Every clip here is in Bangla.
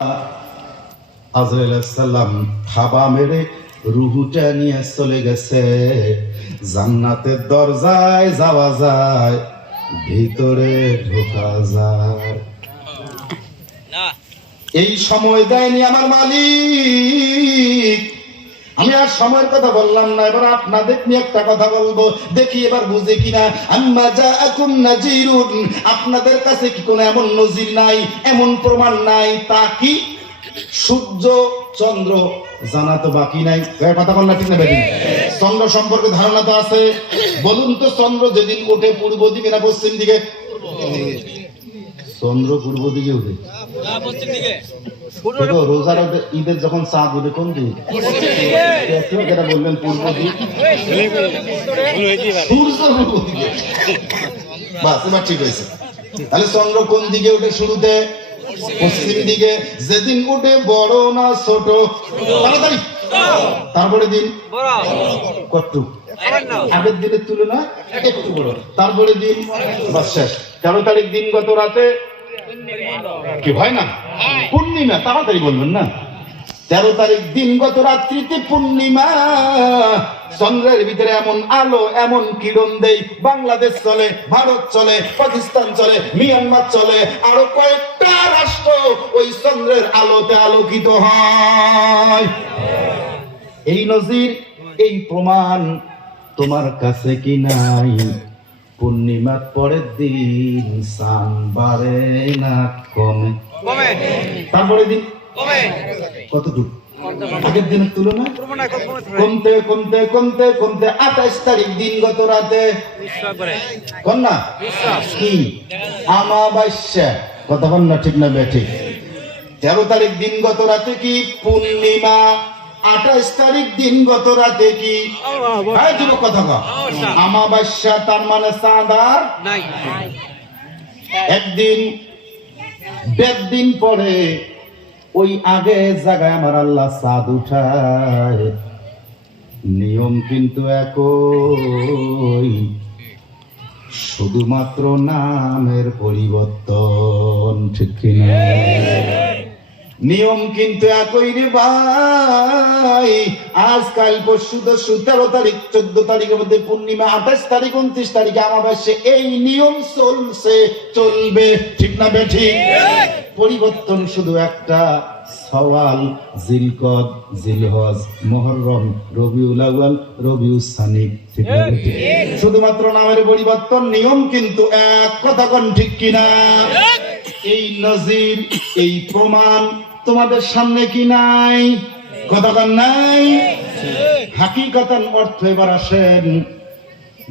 আজরাইল আলাইহিস সালাম থাবা মেরে রুহুটা নিয়ে চলে গেছে। জান্নাতের দরজায় যাওয়া যায়, ভিতরে ঢোকা যায়। এই সময় দেয়নি আমার মালিক। আমি আর সময়ের কথা বললাম না, এবার আপনাদের নিয়ে একটা কথা বলবো, দেখি এবার বুঝে কিনা। আম্মা জাআকুম নাজিরুন, আপনাদের কাছে কি কোনো এমন নজির নাই, এমন প্রমাণ নাই? তা কি? সূর্য চন্দ্র জানা তো বাকি নাই। কথা বল না, ঠিক না বেঠিক? চন্দ্র সম্পর্কে ধারণা তো আছে। বলুন তো, চন্দ্র যেদিন ওঠে পূর্ব দিকে না পশ্চিম দিকে? চন্দ্র পূর্ব দিকে ওঠে। দেখো, রোজার ঈদের যখন চাঁদ ওঠে কোন দিক? যেটা বললেন পূর্ব দিক, সূর্য পূর্ব দিকে। বাস, এবার ঠিক হয়েছে। তাহলে চন্দ্র কোন দিকে ওঠে? শুরুতে পশ্চিম দিকে। যেদিন উঠে বড় না ছোট? তাড়াতাড়ি। তারপরে দিন কত? আগের দিনের তুলনায় একটু বড়। তারপরে দিন বাস শেষ। 13 তারিখ দিন গত রাতে কি হয় না? পূর্ণিমা। তাড়াতাড়ি বলবেন না। 13 তারিখ দিন গত রাত্রিতে পূর্ণিমা। চন্দ্রের ভিতরে এমন আলো, এমন কিরণ দেই, বাংলাদেশ চলে, ভারত চলে, পাকিস্তান চলে, মিয়ানমার চলে, আরো কয়েকটা রাষ্ট্র ওই চন্দ্রের আলোতে আলোকিত হয়। এই নজির, এই প্রমাণ তোমার কাছে কি নাই? পূর্ণিমার পরের দিন চাঁদ বাড়ে না কমে? তারপরে দিন কতটুকু? আগের দিনের তুলনায় কমতে কমতে কমতে কমতে 28 তারিখ দিন গত রাতে কন্যা কি আমাবাস্যা। কথা বল না, ঠিক না বেঠিক? 13 তারিখ দিন গত রাতে কি পূর্ণিমা। 28 তারিখ দিন গত রাতে কি কথা কও? আমাবাস্যা। তার মানে চাঁদ আর নাই। একদিন 1.5 দিন পরে ওই আগে জায়গায় আমার আল্লাহ চাঁদ উঠায়। নিয়ম কিন্তু একই, শুধুমাত্র নামের পরিবর্তন। ঠিক কিনা? নিয়ম কিন্তু একই রে ভাই। আজকাল পরশু 13 তারিখ 14 তারিখের মধ্যে পূর্ণিমা, 28 তারিখ 29 তারিখে আমাবাস্যা। এই নিয়ম চলছে, চলবে। ঠিক না বেঠিক? পরিবর্তন শুধু একটা, সওয়াল, জিলকদ, জিলহজ, মুহররম, রবিউল আউয়াল, রবিউল সানি। ঠিক না বেঠিক? শুধুমাত্র নামের পরিবর্তন, নিয়ম কিন্তু এক। কথা কোন ঠিক কিনা? এই নজির, এই প্রমাণ তোমাদের সামনে কি নাই? কতক্ষণ নাই? হাকিকতান অর্থ এবার আসেন।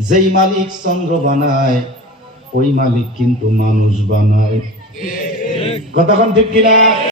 যেই মালিক চন্দ্র বানায়, ওই মালিক কিন্তু মানুষ বানায়। কতক্ষণ ঠিক কিনা?